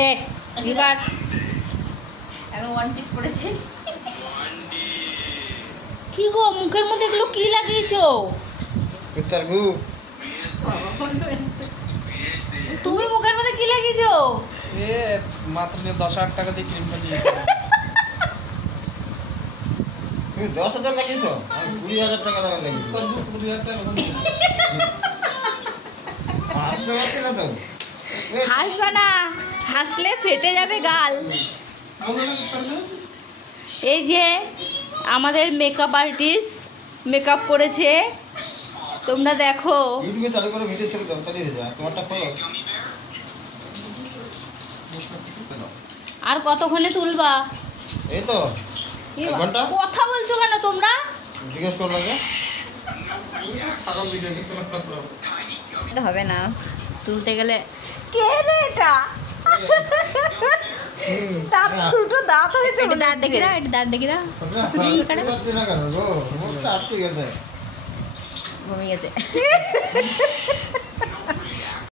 এ এবার এখন one piece পড়েছে। কি গো মুখের মধ্যে এগুলো কি লাগিয়েছো? তুমি মুখের মধ্যে কি লাগিয়েছো? মাত্র 10,000 টাকা দিয়ে ক্রিমটা নিয়ে 10,000 লাগিয়েছ? 20,000 টাকা দাম লাগিয়েছ। 20,000 টাকা হাসতে পারছি না তো। হাসবা না, হাসলে ফেটে যাবে গাল। এই যে আমাদের মেকআপ আর্টিস্ট মেকআপ করেছে, তোমরা দেখো। ইউটিউবে চালু করে ভিডিও ছেড়ে দাও, চালিয়ে যা। তোমারটা খোলো। আর কতক্ষণে তুলবা? এই তো এ 1 ঘন্টা। কথা বলছো কেন তোমরা? জিজ্ঞেস করো আগে। ছাগল ভিডিও এটা হবে না, তুলতে গেলে কে রে এটা? দাঁত দুটো দাঁত হয়েছে। একটু দাঁত দেখি দাও, একটু দাঁত দেখি দাও। বুঝতে পারছি না কেন গো? মুখটা আটকে গেছে। ঘুমিয়ে গেছে।